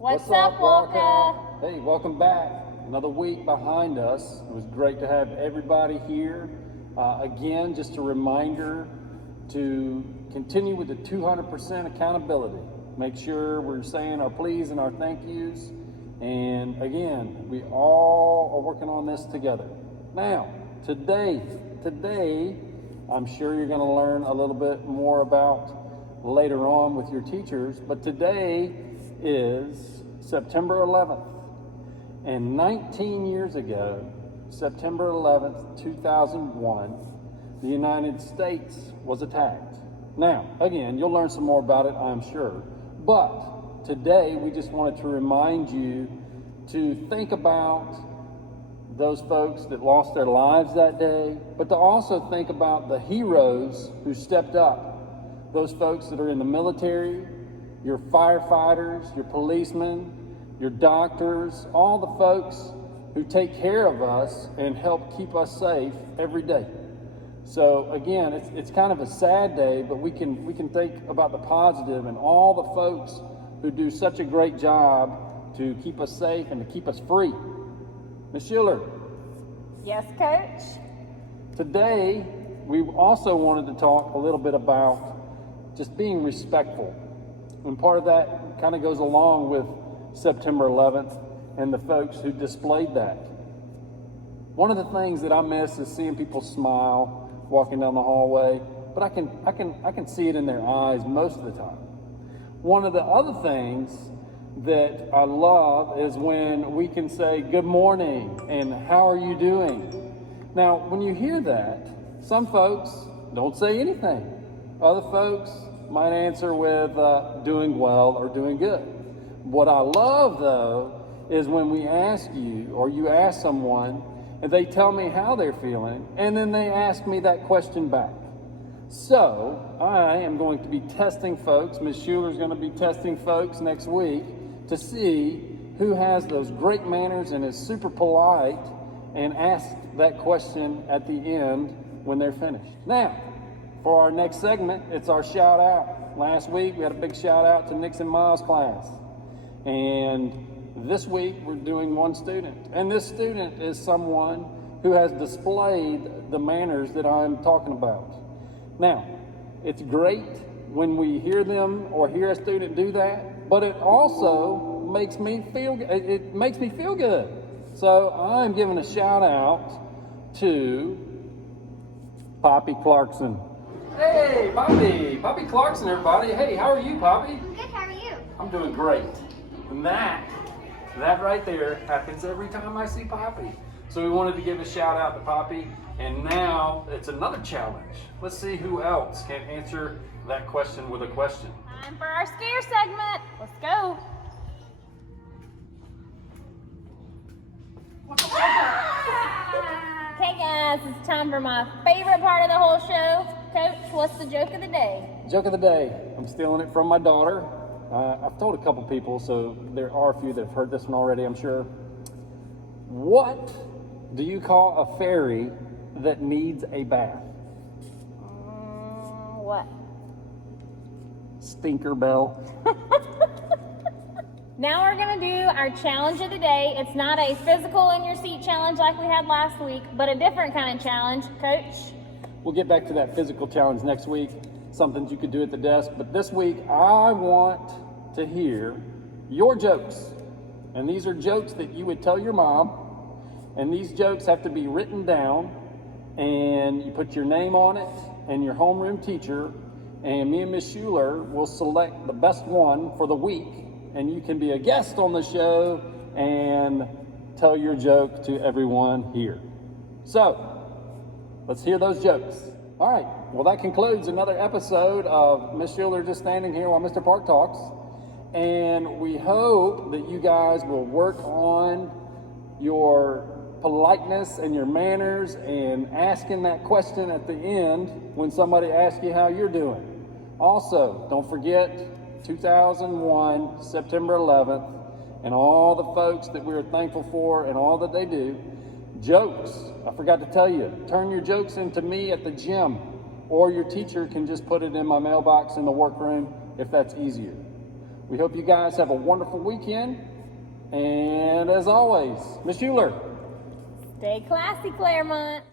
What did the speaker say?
What's up, Wauka? Hey, welcome back. Another week behind us. It was great to have everybody here. Again, just a reminder to continue with the 200% accountability. Make sure we're saying our please and our thank yous. And again, we all are working on this together. Now, today, I'm sure you're going to learn a little bit more about later on with your teachers, but today is September 11th. And 19 years ago, September 11th, 2001, the United States was attacked. Now, again, you'll learn some more about it, I'm sure. But today, we just wanted to remind you to think about those folks that lost their lives that day, but to also think about the heroes who stepped up. Those folks that are in the military, your firefighters, your policemen, your doctors, all the folks who take care of us and help keep us safe every day. So again, it's kind of a sad day, but we can think about the positive and all the folks who do such a great job to keep us safe and to keep us free. Ms. Schuler. Yes, Coach? Today, we also wanted to talk a little bit about just being respectful. And part of that kind of goes along with September 11th and the folks who displayed that. One of the things that I miss is seeing people smile walking down the hallway, but I can see it in their eyes most of the time. One of the other things that I love is when we can say good morning and how are you doing? Now, when you hear that, some folks don't say anything. Other folks might answer with doing well or doing good. What I love, though, is when we ask you or you ask someone and they tell me how they're feeling, and then they ask me that question back. So I am going to be testing folks. Ms. Schuler's going to be testing folks next week to see who has those great manners and is super polite and ask that question at the end when they're finished. Now, for our next segment, it's our shout out. Last week, we had a big shout out to Nixon Miles' class. And this week, we're doing one student. And this student is someone who has displayed the manners that I'm talking about. Now, it's great when we hear them or hear a student do that, but it also makes me feel good. So I'm giving a shout out to Poppy Clarkson. Hey, Poppy Clarkson, everybody. Hey, how are you, Poppy? I'm good, how are you? I'm doing great. And that right there happens every time I see Poppy. So we wanted to give a shout out to Poppy, and now it's another challenge. Let's see who else can answer that question with a question. Time for our scare segment. Let's go. Okay, guys, it's time for my favorite part of the whole show. Coach, what's the joke of the day? Joke of the day. I'm stealing it from my daughter. I've told a couple people, so there are a few that have heard this one already, I'm sure. What do you call a fairy that needs a bath? What? Stinker bell. Now we're going to do our challenge of the day. It's not a physical in your seat challenge like we had last week, but a different kind of challenge. Coach? We'll get back to that physical challenge next week, something you could do at the desk. But this week, I want to hear your jokes. And these are jokes that you would tell your mom. And these jokes have to be written down. And you put your name on it and your homeroom teacher. And me and Miss Schuler will select the best one for the week. And you can be a guest on the show and tell your joke to everyone here. So, let's hear those jokes. All right, well, that concludes another episode of Miss Schuler just standing here while Mr. Park talks. And we hope that you guys will work on your politeness and your manners and asking that question at the end when somebody asks you how you're doing. Also, don't forget 2001, September 11th, and all the folks that we're thankful for and all that they do. Jokes, I forgot to tell you, turn your jokes into me at the gym, or your teacher can just put it in my mailbox in the workroom if that's easier. We hope you guys have a wonderful weekend. And as always, Miss Euler. Stay classy, Claremont.